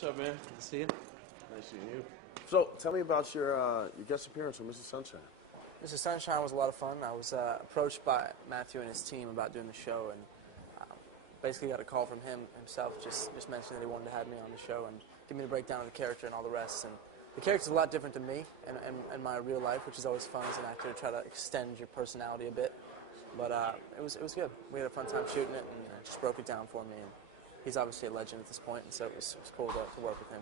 What's up, man? Good to see you. Nice seeing you. So, tell me about your guest appearance on Mrs. Sunshine. Mrs. Sunshine was a lot of fun. I was approached by Matthew and his team about doing the show, and basically got a call from him himself, just mentioning that he wanted to have me on the show and give me the breakdown of the character and all the rest. And the character's a lot different than me and my real life, which is always fun as an actor to try to extend your personality a bit. But it was good. We had a fun time shooting it, and just broke it down for me. And he's obviously a legend at this point, and so it was cool to work with him.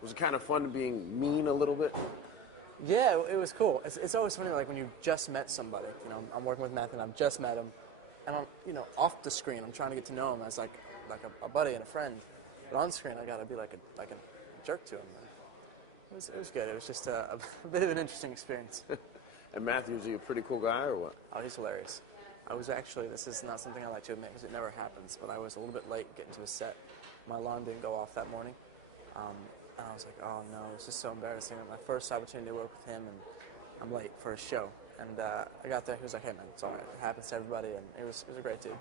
Was it kind of fun being mean a little bit? Yeah, it was cool. It's always funny, like when you just met somebody. You know, I'm working with Matthew, and I've just met him, and I'm, off the screen, I'm trying to get to know him as like a buddy and a friend. But on screen, I gotta be like a jerk to him. It was good. It was just a bit of an interesting experience. And Matthew, is he a pretty cool guy or what? Oh, he's hilarious. I was actually, this is not something I like to admit because it never happens, but I was a little bit late getting to the set. My alarm didn't go off that morning. And I was like, oh no, it's just so embarrassing. My first opportunity to work with him, and I'm late for a show. And I got there, he was like, hey man, it's all right. It happens to everybody, and it was a great dude.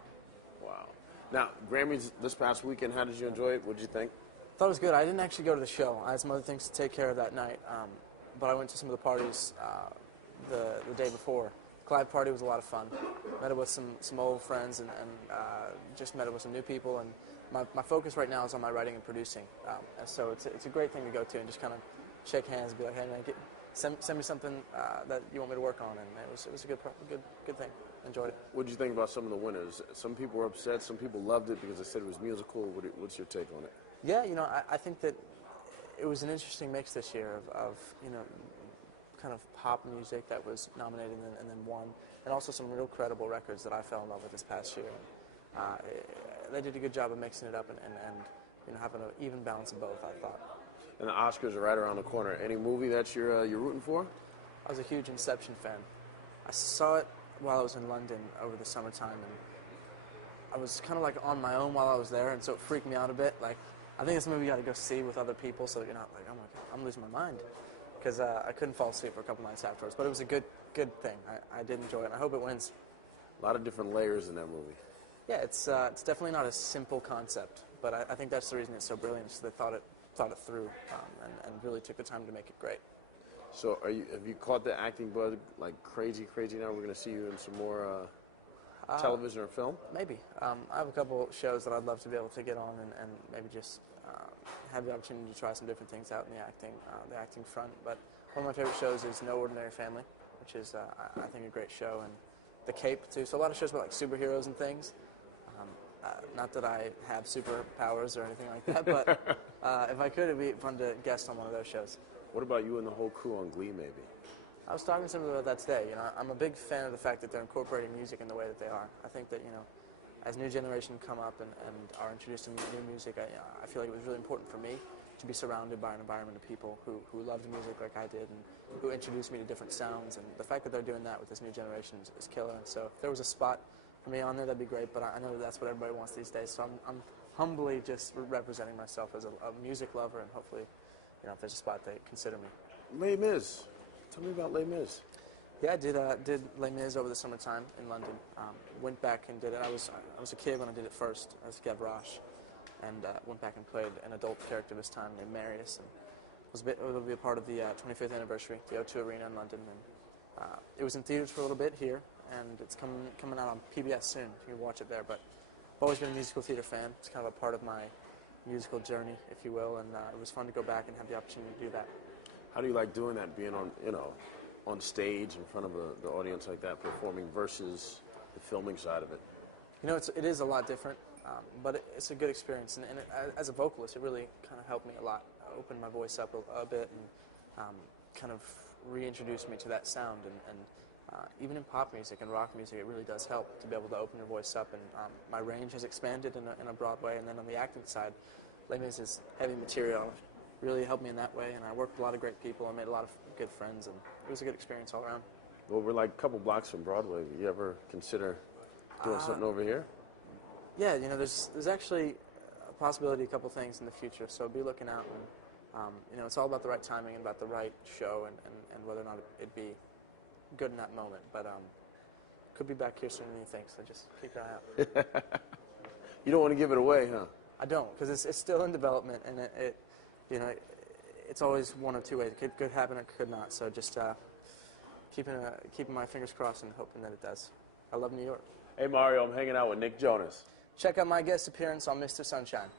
Wow. Now, Grammys this past weekend, how did you enjoy it? What did you think? I thought it was good. I didn't actually go to the show. I had some other things to take care of that night, but I went to some of the parties the day before. The Clive party was a lot of fun. Met up with some old friends and just met up with some new people. And my focus right now is on my writing and producing. And so it's a great thing to go to and just kind of shake hands and be like, hey man, send me something that you want me to work on. And it was a good thing. Enjoyed it. What did you think about some of the winners? Some people were upset. Some people loved it because they said it was musical. What's your take on it? Yeah, I think that it was an interesting mix this year of kind of pop music that was nominated and then won, and also some real credible records that I fell in love with this past year. They did a good job of mixing it up and having an even balance of both, I thought. And the Oscars are right around the corner. Any movie that you're rooting for? I was a huge Inception fan. I saw it while I was in London over the summertime, and I was kind of like on my own while I was there, and so it freaked me out a bit. Like, I think it's a movie you got to go see with other people, so you're not like, oh my God, I'm losing my mind. Because I couldn't fall asleep for a couple nights afterwards. But it was a good thing. I did enjoy it, and I hope it wins. A lot of different layers in that movie. Yeah, it's definitely not a simple concept, but I think that's the reason it's so brilliant, is they thought it through and really took the time to make it great. So have you caught the acting bug like crazy now? We're going to see you in some more television or film? Maybe. I have a couple shows that I'd love to be able to get on and maybe just have the opportunity to try some different things out in the acting front. But one of my favorite shows is No Ordinary Family, which is, I think, a great show, and The Cape, too. So a lot of shows about like superheroes and things. Not that I have superpowers or anything like that, but if I could, it'd be fun to guest on one of those shows. What about you and the whole crew on Glee, maybe? I was talking to somebody about that today. I'm a big fan of the fact that they're incorporating music in the way that they are. I think that, as new generation come up and are introduced to new music, I feel like it was really important for me to be surrounded by an environment of people who loved music like I did and who introduced me to different sounds. And the fact that they're doing that with this new generation is killer. And so if there was a spot for me on there, that'd be great. But I know that's what everybody wants these days. So I'm humbly just representing myself as a music lover, and hopefully, if there's a spot, they consider me. Les Mis. Tell me about Les Mis. Yeah, I did Les Mis over the summertime in London. Went back and did it. I was a kid when I did it first. I was Gavroche, and went back and played an adult character this time named Marius, and it'll be a part of the 25th anniversary, the O2 Arena in London. And it was in theaters for a little bit here, and it's coming out on PBS soon. You can watch it there. But I've always been a musical theater fan. It's kind of a part of my musical journey, if you will, and it was fun to go back and have the opportunity to do that. How do you like doing that, being on stage in front of the audience like that, performing versus the filming side of it? It is a lot different, but it's a good experience. And as a vocalist, it really kind of helped me a lot, opened my voice up a bit, and kind of reintroduced me to that sound. And even in pop music and rock music, it really does help to be able to open your voice up. And my range has expanded in a broad way. And then on the acting side, Les Mis is heavy material. Really helped me in that way, and I worked with a lot of great people. I made a lot of good friends, and it was a good experience all around. Well, we're like a couple blocks from Broadway. You ever consider doing something over here? Yeah, there's actually a possibility, a couple things in the future, so be looking out. And it's all about the right timing and about the right show and whether or not it'd be good in that moment. But could be back here sooner than you think, so just keep your eye out. You don't want to give it away, huh? I don't, because it's still in development, and you know, it's always one of two ways. It could happen, it could not. So just keeping my fingers crossed and hoping that it does. I love New York. Hey, Mario, I'm hanging out with Nick Jonas. Check out my guest appearance on Mr. Sunshine.